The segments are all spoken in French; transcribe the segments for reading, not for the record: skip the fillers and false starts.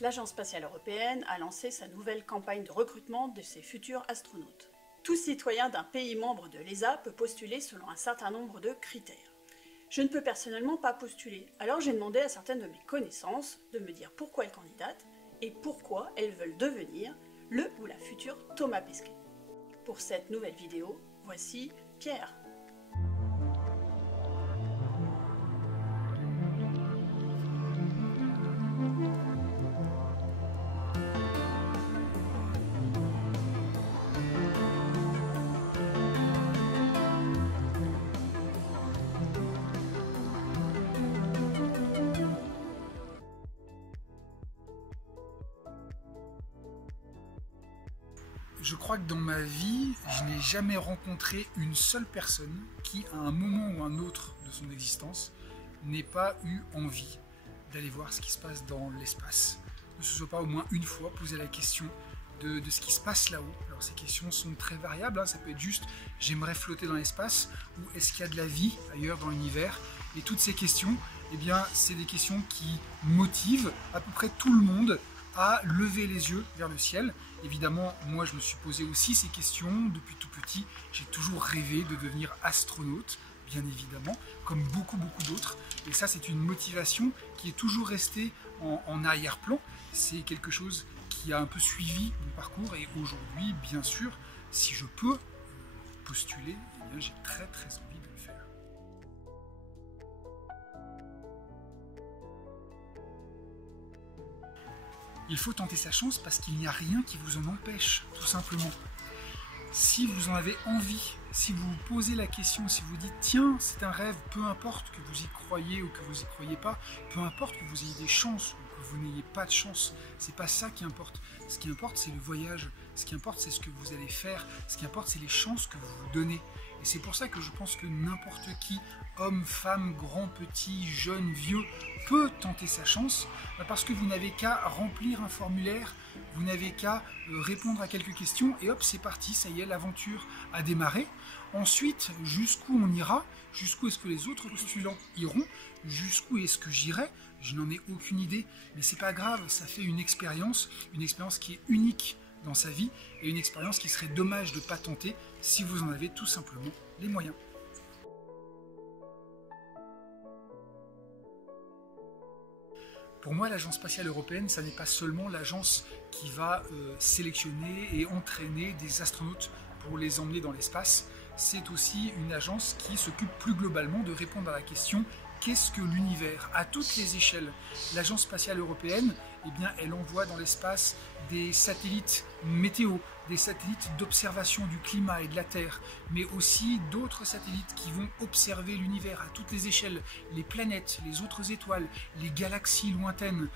L'Agence spatiale européenne a lancé sa nouvelle campagne de recrutement de ses futurs astronautes. Tout citoyen d'un pays membre de l'ESA peut postuler selon un certain nombre de critères. Je ne peux personnellement pas postuler, alors j'ai demandé à certaines de mes connaissances de me dire pourquoi elles candidatent et pourquoi elles veulent devenir le ou la future Thomas Pesquet. Pour cette nouvelle vidéo, voici Pierre. Je crois que dans ma vie, je n'ai jamais rencontré une seule personne qui, à un moment ou un autre de son existence, n'ait pas eu envie d'aller voir ce qui se passe dans l'espace. Ne se soit pas au moins une fois posé la question de ce qui se passe là-haut. Alors ces questions sont très variables, ça peut être juste « j'aimerais flotter dans l'espace » ou « est-ce qu'il y a de la vie ailleurs dans l'univers ?» Et toutes ces questions, eh bien, c'est des questions qui motivent à peu près tout le monde à lever les yeux vers le ciel. Évidemment, moi je me suis posé aussi ces questions depuis tout petit. J'ai toujours rêvé de devenir astronaute, bien évidemment, comme beaucoup d'autres. Et ça, c'est une motivation qui est toujours restée en arrière-plan. C'est quelque chose qui a un peu suivi mon parcours. Et aujourd'hui, bien sûr, si je peux postuler, eh bien, j'ai très envie de le faire. Il faut tenter sa chance parce qu'il n'y a rien qui vous en empêche, tout simplement. Si vous en avez envie, si vous vous posez la question, si vous dites « tiens, c'est un rêve », peu importe que vous y croyez ou que vous y croyez pas, peu importe que vous ayez des chances ou que vous n'ayez pas de chance, c'est pas ça qui importe. Ce qui importe, c'est le voyage. Ce qui importe, c'est ce que vous allez faire. Ce qui importe, c'est les chances que vous vous donnez. Et c'est pour ça que je pense que n'importe qui, homme, femme, grand, petit, jeune, vieux, peut tenter sa chance, parce que vous n'avez qu'à remplir un formulaire, vous n'avez qu'à répondre à quelques questions, et hop, c'est parti, ça y est, l'aventure a démarré. Ensuite, jusqu'où on ira, jusqu'où est-ce que les autres postulants iront, jusqu'où est-ce que j'irai, je n'en ai aucune idée, mais c'est pas grave, ça fait une expérience qui est unique dans sa vie, et une expérience qui serait dommage de ne pas tenter si vous en avez tout simplement les moyens. Pour moi, l'Agence spatiale européenne, ça n'est pas seulement l'agence qui va sélectionner et entraîner des astronautes pour les emmener dans l'espace, c'est aussi une agence qui s'occupe plus globalement de répondre à la question « qu'est-ce que l'univers ?» à toutes les échelles. L'Agence spatiale européenne, eh bien, elle envoie dans l'espace des satellites météo, des satellites d'observation du climat et de la Terre, mais aussi d'autres satellites qui vont observer l'univers à toutes les échelles, les planètes, les autres étoiles, les galaxies lointaines.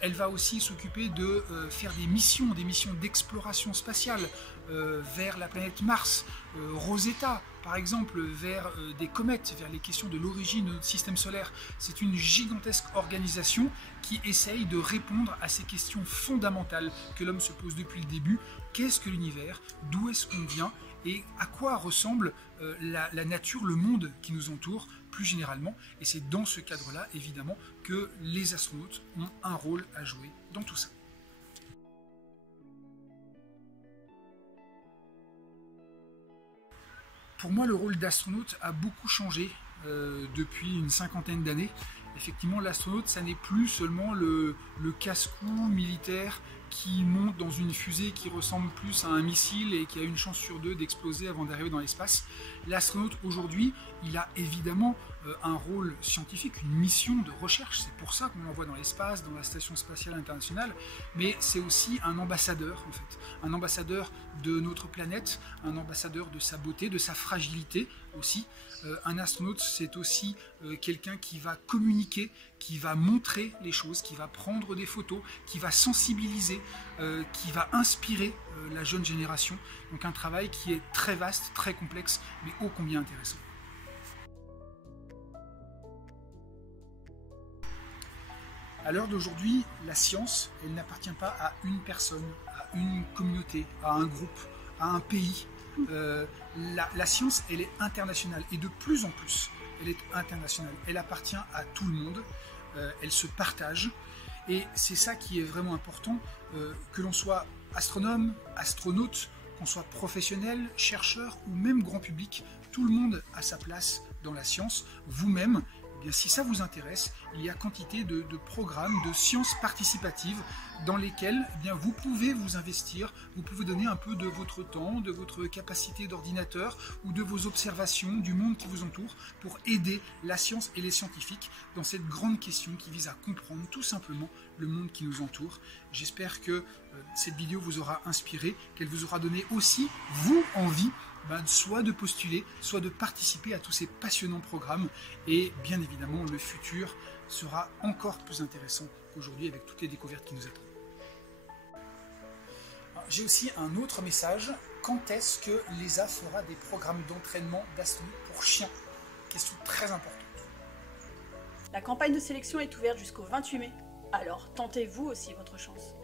Elle va aussi s'occuper de faire des missions d'exploration spatiale vers la planète Mars, Rosetta, par exemple, vers des comètes, vers les questions de l'origine de notre système solaire. C'est une gigantesque organisation qui essaye de répondre à ces questions fondamentales que l'homme se pose depuis le début. Qu'est-ce que l'univers? D'où est-ce qu'on vient? Et à quoi ressemble la nature, le monde qui nous entoure plus généralement? Et c'est dans ce cadre-là, évidemment, que les astronautes ont un rôle à jouer dans tout ça. Pour moi, le rôle d'astronaute a beaucoup changé depuis une cinquantaine d'années. Effectivement, l'astronaute, ça n'est plus seulement le casse-cou militaire qui monte dans une fusée qui ressemble plus à un missile et qui a une chance sur deux d'exploser avant d'arriver dans l'espace. L'astronaute, aujourd'hui, il a évidemment un rôle scientifique, une mission de recherche. C'est pour ça qu'on l'envoie dans l'espace, dans la Station spatiale internationale. Mais c'est aussi un ambassadeur, en fait. Un ambassadeur de notre planète, un ambassadeur de sa beauté, de sa fragilité aussi. Un astronaute, c'est aussi quelqu'un qui va communiquer, qui va montrer les choses, qui va prendre des photos, qui va sensibiliser, qui va inspirer la jeune génération. Donc un travail qui est très vaste, très complexe, mais ô combien intéressant. À l'heure d'aujourd'hui, la science, elle n'appartient pas à une personne, à une communauté, à un groupe, à un pays. La science, elle est internationale et de plus en plus, elle est internationale. Elle appartient à tout le monde, elle se partage Et c'est ça qui est vraiment important, que l'on soit astronome, astronaute, qu'on soit professionnel, chercheur ou même grand public, tout le monde a sa place dans la science. Vous-même, eh bien, si ça vous intéresse, il y a quantité de programmes de sciences participatives dans lesquels eh bien, vous pouvez vous investir, vous pouvez donner un peu de votre temps, de votre capacité d'ordinateur ou de vos observations du monde qui vous entoure pour aider la science et les scientifiques dans cette grande question qui vise à comprendre tout simplement le monde qui nous entoure. J'espère que cette vidéo vous aura inspiré, qu'elle vous aura donné aussi, vous, envie soit de postuler, soit de participer à tous ces passionnants programmes. Et bien évidemment, le futur sera encore plus intéressant qu'aujourd'hui avec toutes les découvertes qui nous attendent. J'ai aussi un autre message. Quand est-ce que l'ESA fera des programmes d'entraînement d'astronautes pour chiens? Question très importante. La campagne de sélection est ouverte jusqu'au 28 mai. Alors tentez-vous aussi votre chance.